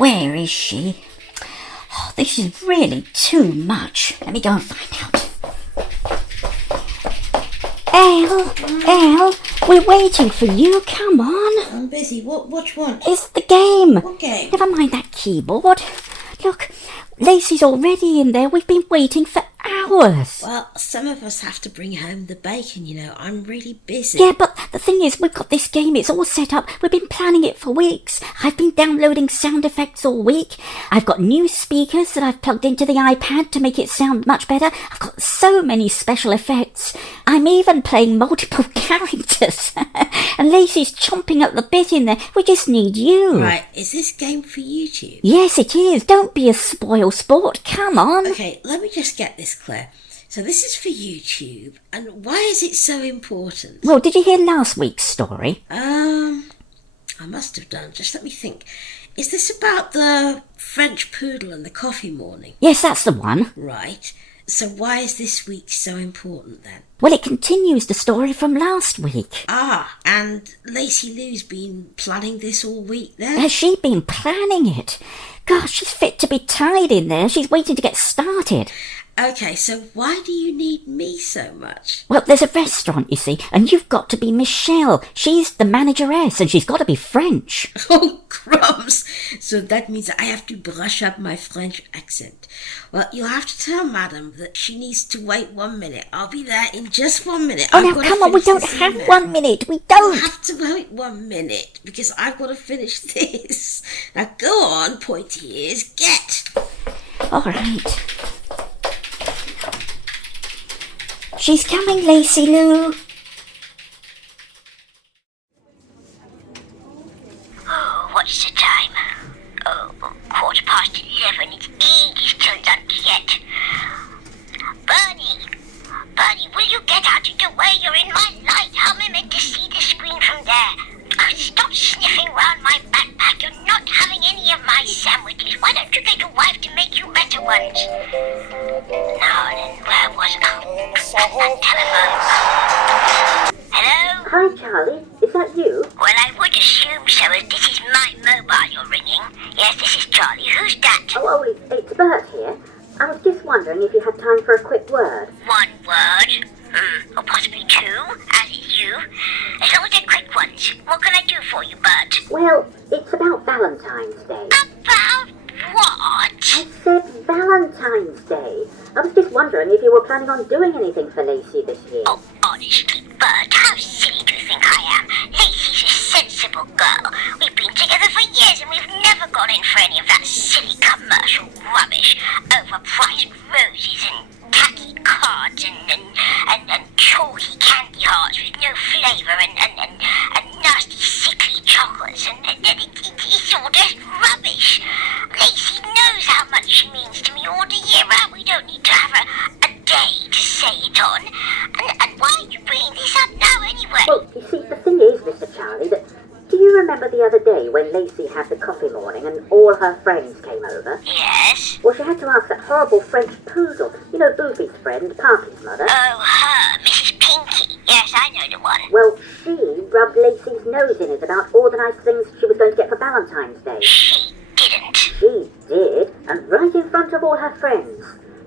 Where is she? Oh, this is really too much. Let me go and find out. Elle, we're waiting for you. Come on. I'm busy. Which one? It's the game. What game? Never mind that keyboard. Look, Lacey's already in there. We've been waiting for hours. Well, some of us have to bring home the bacon, I'm really busy. Yeah, but the thing is, we've got this game. It's all set up. We've been planning it for weeks. I've been downloading sound effects all week. I've got new speakers that I've plugged into the iPad to make it sound much better. I've got so many special effects. I'm even playing multiple characters. And Lacey's chomping at the bit in there. We just need you. Right, is this game for YouTube? Yes, it is. Don't be a spoil sport. Come on. Okay, let me just get this clear. So this is for YouTube, and why is it so important? Well, did you hear last week's story? I must have done. Just let me think. Is this about the French poodle and the coffee morning? Yes, that's the one. Right. So why is this week so important then? Well, it continues the story from last week. Ah, and Lacey Lou's been planning this all week then? Has she been planning it? Gosh, she's fit to be tied in there. She's waiting to get started. Okay, so why do you need me so much? Well, there's a restaurant, you see, and you've got to be Michelle. She's the manageress, and she's got to be French. Oh, crumbs! So that means I have to brush up my French accent. Well, you'll have to tell Madam that she needs to wait 1 minute. I'll be there in just 1 minute. Oh, now, come on, we don't have 1 minute. We You don't. have to wait 1 minute, because I've got to finish this. Now go on, pointy ears, get! All right. She's coming, Lacey Lou. Oh, what's the time? Oh, 11:15. It's ages till lunch yet. Bernie, will you get out of the way? You're in my light. How am I meant to see the screen from there? Oh, stop sniffing round my backpack. You're not having any of my sandwiches. Why don't you get a wife to make you better ones? Now then, where was that telephone? Hello? Hi, Charlie. Is that you? Well, I would assume so, as this is my mobile you're ringing. Yes, this is Charlie. Who's that? Oh, it's Bert here. I was just wondering if you had time for a quick word. One word? Or possibly two, as is you. As long as they're quick ones. What can I do for you, Bert? Well, it's about Valentine's Day. About what? I said Valentine's Day. I was just wondering if you were planning on doing anything for Lacey this year. Oh, honestly, Bert, how silly do you think I am? Lacey's a sensible girl. We've been together for years and we've never gone in for any of that silly commercial rubbish. Overpriced roses and tacky cards and chalky candy hearts with no flavour and nasty sickly chocolates and it's all just rubbish. Lacey knows how much she means to me all the year round. We don't need to have a day to say it on. And why are you bringing this up now anyway? Well, you see, the thing is, Mr. Charlie, that do you remember the other day when Lacey had the coffee morning and all her friends came over? Yes? Well, she had to ask that horrible French poodle, you know, Boofy's friend, Parky's mother. Oh, her, Mrs. Pinky. Yes, I know the one. Well, she rubbed Lacey's nose in it about all the nice things she was going to get for Valentine's Day. She didn't. She did, and right in front of all her friends.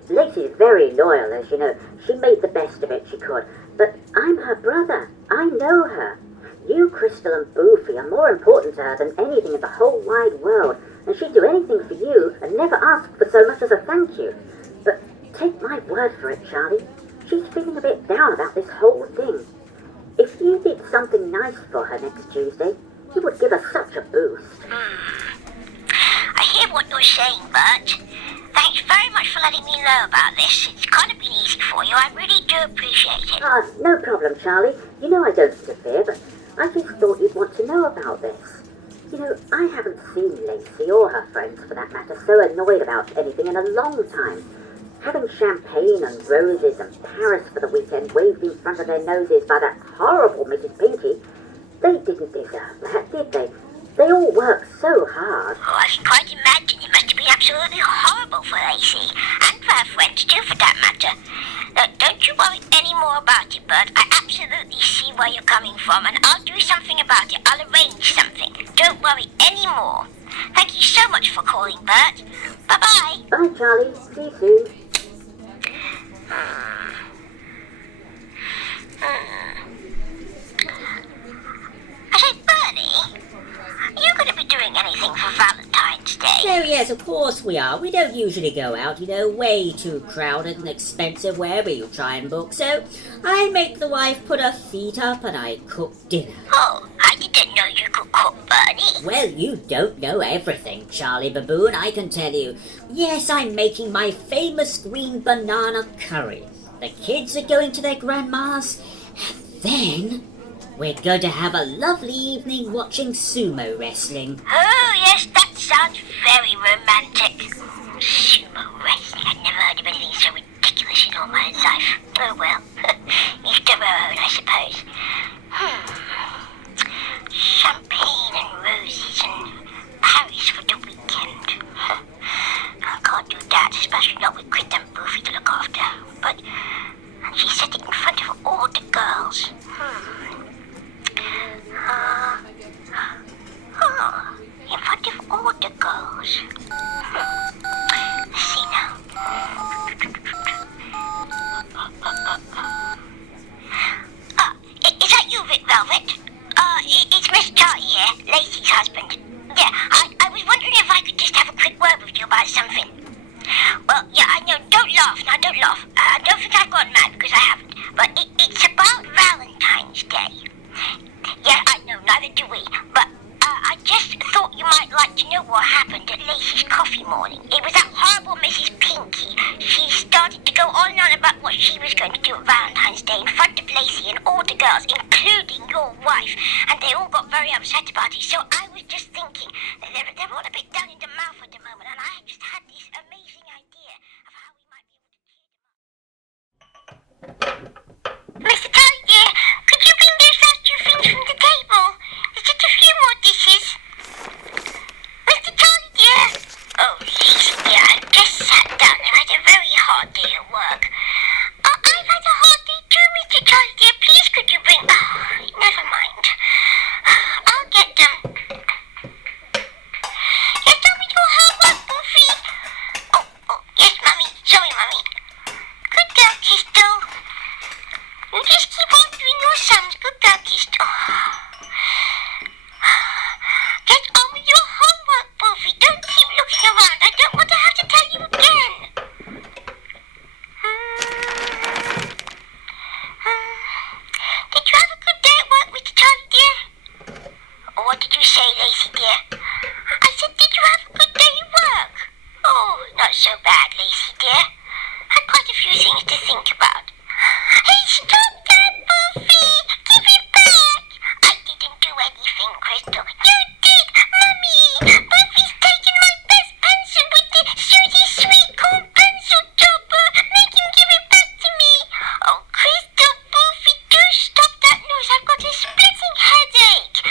Lacey's very loyal, as you know. She made the best of it she could. But I'm her brother. I know her. You, Crystal, and Boofy are more important to her than anything in the whole wide world, and she'd do anything for you and never ask for so much as a thank you. But take my word for it, Charlie. She's feeling a bit down about this whole thing. If you did something nice for her next Tuesday, you would give her such a boost. I hear what you're saying, Bert. Thanks very much for letting me know about this. It's kind of been easy for you. I really do appreciate it. Ah, no problem, Charlie. You know I don't interfere, but I just thought you'd want to know about this. You know, I haven't seen Lacey or her friends, for that matter, so annoyed about anything in a long time. Having champagne and roses and Paris for the weekend waved in front of their noses by that horrible Mrs. Pinky, they didn't deserve that, did they? They all worked so hard. Oh, I can quite imagine it must have been absolutely horrible for Lacey, and for her friends too, for that matter. Don't you worry any more about it, Bert. I absolutely see where you're coming from, and I'll do something about it. I'll arrange something. Don't worry any more. Thank you so much for calling, Bert. Bye-bye. Bye, Charlie. See you soon. I say, Bernie, are you going to be doing anything for Valentine's Day? Oh yes, of course we are. We don't usually go out, way too crowded and expensive wherever you try and book. So I make the wife put her feet up and I cook dinner. Oh, I didn't know you could cook, Bernie. Well, you don't know everything, Charlie Baboon, I can tell you. Yes, I'm making my famous green banana curry. The kids are going to their grandma's, and then we're going to have a lovely evening watching sumo wrestling. Oh, yes, that sounds very romantic. Sumo wrestling. I've never heard of anything so ridiculous in all my life. Oh, well. Each to their own, I suppose. Champagne and roses and Paris for the weekend. I can't do that, especially not with Chris and Boofy to look after. But she said it in front of all the girls. In front of all the girls. Let's see now. Is that you, Rick Velvet? It's Miss Charlie here, Lacey's husband. Yeah, I was wondering if I could just have a quick word with you about something. Well, yeah, I know, don't laugh, now don't laugh. Don't think I've gone mad, because I haven't. But it's about Valentine's Day. Yeah, I know, neither do we. But I just thought you might like to know what happened at Lacey's coffee morning. It was that horrible Mrs. Pinky. She started to go on and on about what she was going to do at Valentine's Day in front of Lacey and all the girls, including your wife. And they all got very upset about it. So I was just thinking, they're all a bit down in the mouth at the moment. And I just had this amazing idea of how we might be able to cheer them up. Mr. Charlie, dear, could you bring those last two things from the table? There's just a few more dishes. Mr. Charlie, dear. Oh, Lacey, dear, I've just sat down and had a very hard day at work. I've had a hard day too, Mr. Charlie, dear. Please, could you bring... Oh, never mind. I'll get them. You've done with your homework, Boofy. Oh, yes, Mummy. Sorry, Mummy. Good girl, Crystal. You just keep on doing your sums. Good girl, Crystal. Get on with your homework, Boofy. Don't keep looking around. I don't want to have to tell you again. Did you have a good day at work, Mr. Charlie, dear? Oh, what did you say, Lacey, dear? I said, did you have a good day at work? Oh, not so bad, Lacey, dear. Had quite a few things to think about. Hey, stop that, Boofy! Give it back! I didn't do anything, Crystal. You did, Mummy! Boofy's taken my best pencil with the sooty sweet corn pencil chopper. Make him give it back to me. Oh, Crystal, Boofy, do stop that noise. I've got a splitting headache.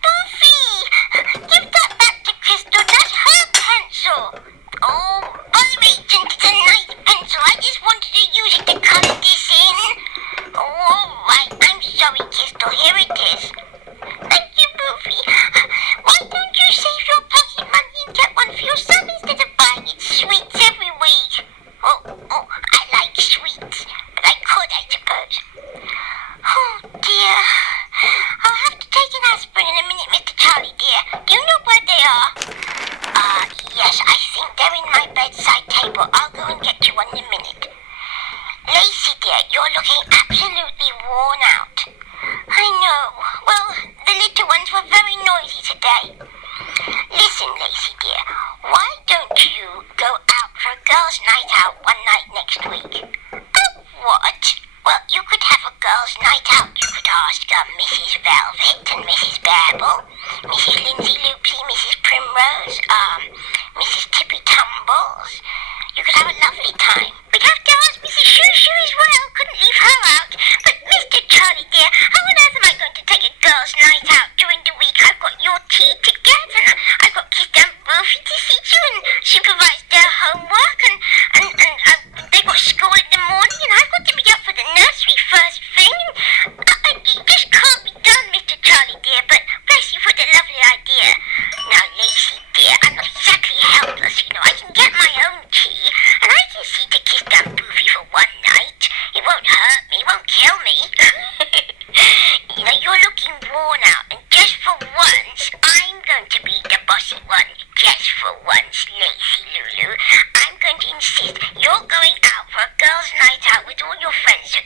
Boofy, give that back to Crystal. That's her pencil. Oh, bother agent, it's a nice pencil. I just wanted to use it to color this in. Oh, all right. I'm sorry, Crystal. Here it is. Thank you, Boofy. Why don't you save your pocket money and get one for your son instead of buying it sweets every week? Oh, I like sweets, but I could, I suppose. Oh, dear. I'll have to take an aspirin in a minute, Mr. Charlie, dear. Do you know where they are? Yes, I think they're in my bedside table. I'll go and get you one in a minute. Lacey, dear, you're looking absolutely worn out. I know. Well, the little ones were very noisy today. Listen, Lacey, dear, why don't you go out for a girls' night out one night next week? What? Well, you could have a girls' night out. You could ask Mrs. Velvet and Mrs. Babble, Mrs. Lindsay Loopsy, Mrs. Primrose, Mrs. Tippy Tumbles. You could have a lovely time. We'd have to ask Mrs. Shoo Shoo as well. Couldn't leave her out. But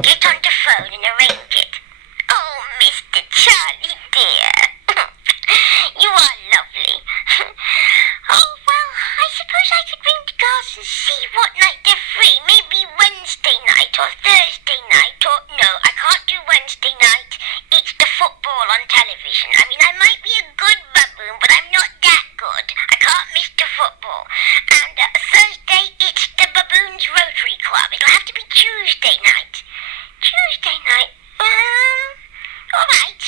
Get on the phone and arrange it. Oh, Mr. Charlie dear. You are lovely. Oh, well, I suppose I could ring the girls and see what night they're free. Maybe Wednesday night or Thursday night or... No, I can't do Wednesday night. It's the football on television. I mean, I might be a good baboon, but I'm not that good. I can't miss the football. And Thursday, it's the Baboons Rotary Club. It'll have to be Tuesday night. Tuesday night? All right.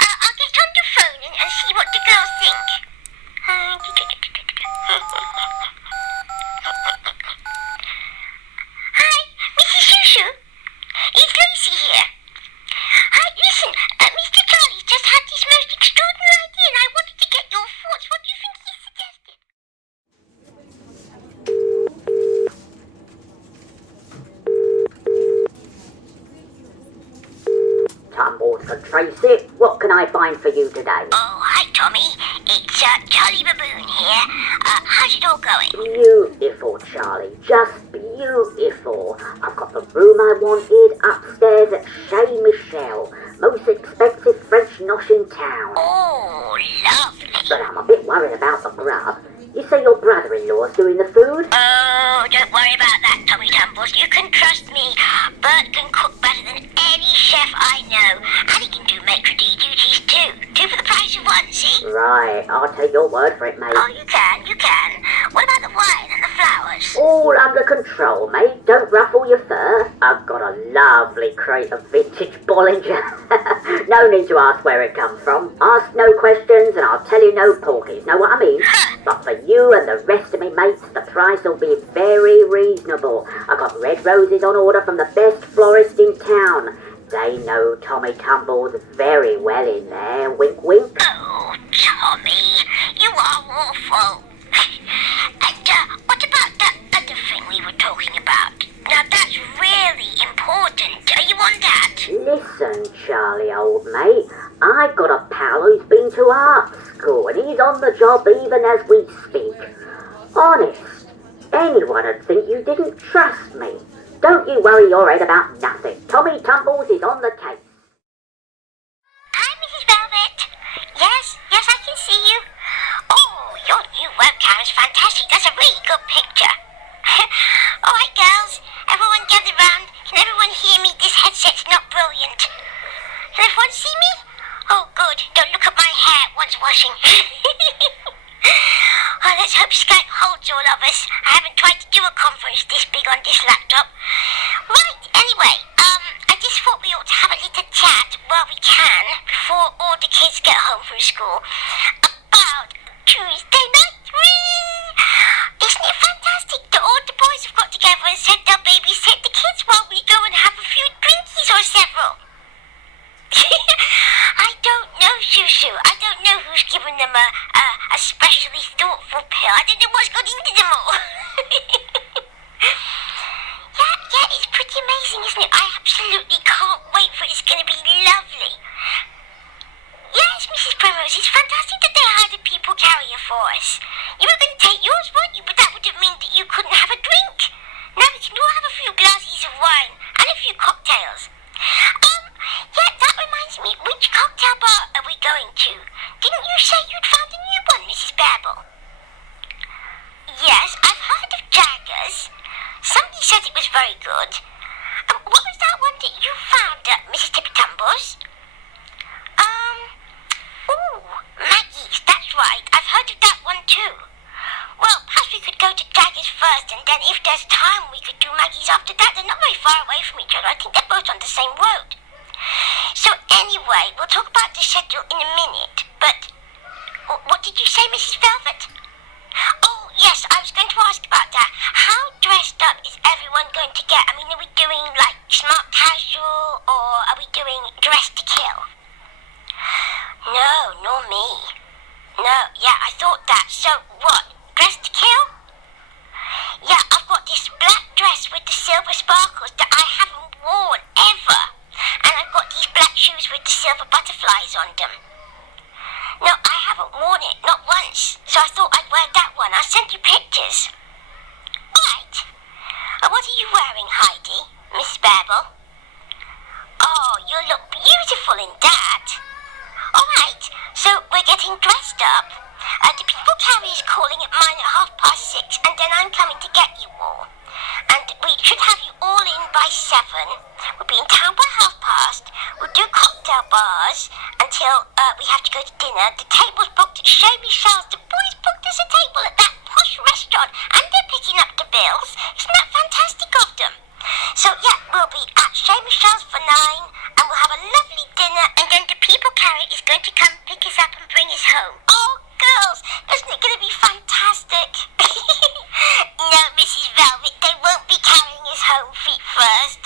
I'll get on the phone and see what the girls think. Hi, Mrs. Shushu. It's Lucy here. Hi, listen, Mr. Charlie just had this most extraordinary idea and I wanted to get your thoughts. What do you think he suggested? Tumbles for Tracy, what can I find for you today? Oh, hi, Tommy. It's Charlie Baboon here. How's it all going? Beautiful, Charlie, just beautiful. I've got the room I wanted upstairs at Chez Michel, most expensive French nosh in town. Oh, lovely. But I'm a bit worried about the grub. You say your brother-in-law's doing the food? Oh, don't worry about that, Tommy Tumbles. You can trust me. Bert can cook better than any chef I know. And he can do maitre d' duties too. Two for the price of one, see? Right, I'll take your word for it, mate. Oh, you can, you can. What about the wine and the flowers? All under control, mate. Don't ruffle your fur. I've got a lovely crate of vintage Bollinger. No need to ask where it comes from. Ask no questions and I'll tell you no porkies. Know what I mean? But for you and the rest of me mates, the price will be very reasonable. I got red roses on order from the best florist in town. They know Tommy Tumbles very well in there. Wink, wink. Oh, Tommy, you are awful. And what about that other thing we were talking about? Now that's really important. Are you on that? Listen, Charlie, old mate. I've got a pal who's been to art school and he's on the job even as we speak. Honest, anyone would think you didn't trust me. Don't you worry your head about nothing. Tommy Tumbles is on the case. Hi, Mrs. Velvet. Yes, I can see you. Oh, your new webcam is fantastic. That's a really good picture. All right, girls. Everyone gather round. Can everyone hear me? This headset's not brilliant. Can everyone see me? Oh, good. Don't look at my hair. It wants washing. Oh, let's hope Skype holds all of us. I haven't tried to do a conference this big on this laptop. Right, anyway, I just thought we ought to have a little chat while we can, before all the kids get home from school, about Tuesday night. Whee! Isn't it fantastic that all the boys have got together and said they'll babysit the kids while we go and have a few drinkies or several? I don't know, Shushu. I don't know who's given them a specially thoughtful pill. I don't know what's got into them all. Yeah, it's pretty amazing, isn't it? I absolutely can't wait for it. It's going to be lovely. Yes, Mrs. Primrose, it's fantastic that they hired a people carrier for us. You were going to take yours, weren't you? But that wouldn't mean that you couldn't have a drink. Now we can all have a few glasses of wine and a few cocktails. Yeah, that reminds me, which cocktail bar are we going to? Didn't you say you'd found a new one, Mrs. Babel? Yes, I've heard of Jaggers. Somebody said it was very good. What was that one that you found, Mrs. Tippy Tumbles? Maggie's, that's right. I've heard of that one too. Well, perhaps we could go to Jaggers first, and then if there's time, we could do Maggie's after that. They're not very far away from each other. I think they're both on the same road. So anyway, we'll talk about the schedule in a minute, but what did you say, Mrs. Velvet? Oh, yes, I was going to ask about that. How dressed up is everyone going to get? I mean, are we doing, like, smart casual, or are we doing dress to kill? No, nor me. No, yeah, I thought that. So, what, dress to kill? Yeah, I've got this black dress with the silver sparkles that I haven't worn ever. And I've got these black shoes with the silver butterflies on them. No, I haven't worn it, not once. So I thought I'd wear that one. I'll send you pictures. Right. What are you wearing, Heidi? Miss Babel? by 7. We'll be in town by past. We'll do cocktail bars until we have to go to dinner. The table's booked at Chez Michel's. The boys booked us a table at that posh restaurant, and they're picking up the bills. Isn't that fantastic of them? So yeah, we'll be at Chez Michel's for 9, and we'll have a lovely dinner, and then the people carrier is going to come pick us up and bring us home. Oh, girls, isn't it going to be fantastic? No, Mrs. Velvet, they won't be carrying us home feet first.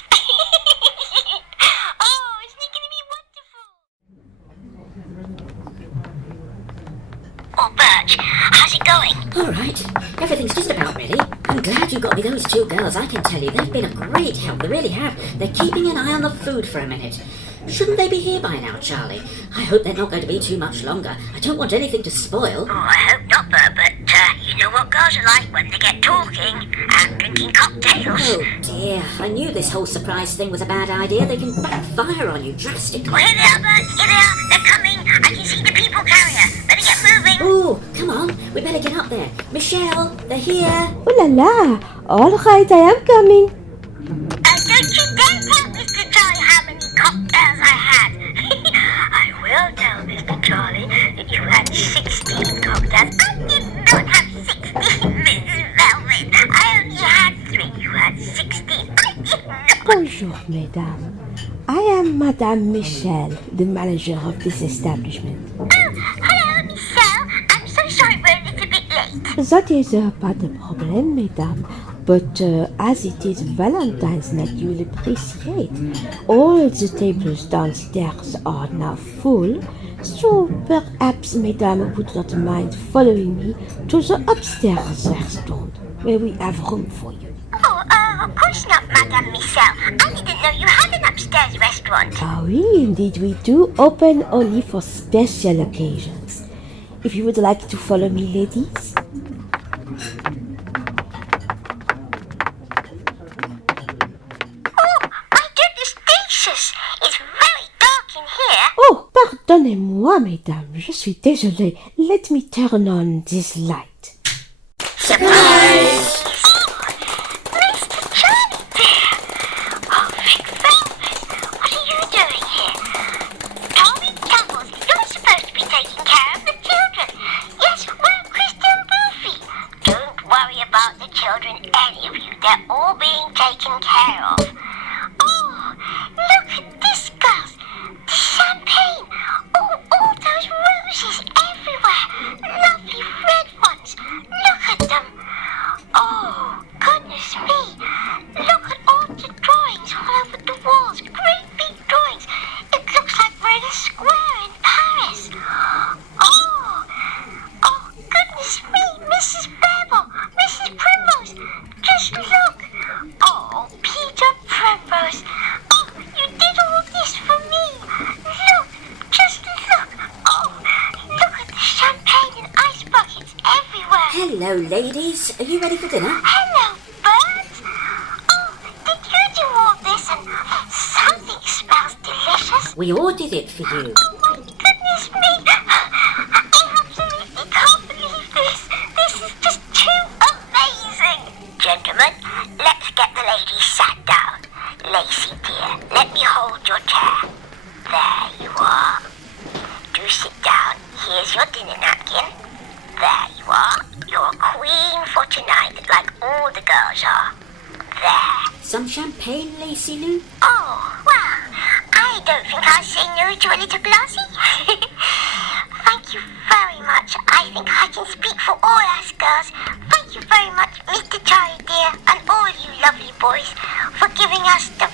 Oh, isn't it going to be wonderful? Oh, Bert, how's it going? All right, everything's just about ready. I'm glad you got me those 2 girls. I can tell you, they've been a great help. They really have. They're keeping an eye on the food for a minute. Shouldn't they be here by now, Charlie? I hope they're not going to be too much longer. I don't want anything to spoil. Oh, I hope not, Bert, but you know what girls are like when they get talking and drinking cocktails. Oh dear, I knew this whole surprise thing was a bad idea. They can backfire on you drastically. Oh, here they are, Bert. Here they are. They're coming. I can see the people carrier. Better get moving. Oh, come on. We better get up there. Michelle, they're here. Oh la la! All right, I am coming. Don't you dare tell Mr. Charlie how many cocktails I had. I will tell Mr. Charlie that you had 16 cocktails. I did not have 16, Mrs. Velvet. I only had 3. You had 16. I did not. Bonjour, mesdames. I am Madame Michelle, the manager of this establishment. Oh, hello, Michelle. I'm so sorry we're a little bit late. That is pas de problème, mesdames. But as it is Valentine's night, you will appreciate. All the tables downstairs are now full, so perhaps mesdames would not mind following me to the upstairs restaurant, where we have room for you. Oh, of course not, Madame Michelle. I didn't know you had an upstairs restaurant. Ah oui, indeed we do, open only for special occasions. If you would like to follow me, ladies. It's very dark in here. Oh, pardonnez-moi, mesdames, je suis désolée. Let me turn on this light. Surprise! Oh, Mr. Charlie dear. Oh, Big Velvet, what are you doing here? Tommy Doubles, you're supposed to be taking care of the children. Yes, well, Krista and Boofy. Don't worry about the children, any of you. They're all being taken care of. Oh, look at this, girls. The champagne. Oh, all those roses everywhere. Lovely red ones. Look at them. Oh, goodness me. Look at all the drawings all over the walls. Great big drawings. It looks like we're in a square in Paris. Oh, goodness me. Mrs. Babel, Mrs. Primrose. Just look. Oh, Peter Primrose. Oh, you did all this for me. Look, just look. Oh, look at the champagne and ice buckets everywhere. Hello, ladies. Are you ready for dinner? Hello, Bert. Oh, did you do all this? And something smells delicious. We ordered it for you. Oh, my goodness me. I absolutely can't believe this. This is just too amazing. Gentlemen, let's get the ladies sat down. Lacey, dear, let me hold your chair. There you are. Do sit down. Here's your dinner napkin. There you are. You're a queen for tonight, like all the girls are. There. Some champagne, Lacey Lou? Oh, well, I don't think I'll say no to a little glassy. Thank you very much. I think I can speak for all us girls. Thank you very much, Mr. Charlie dear, and all you lovely boys, for giving us the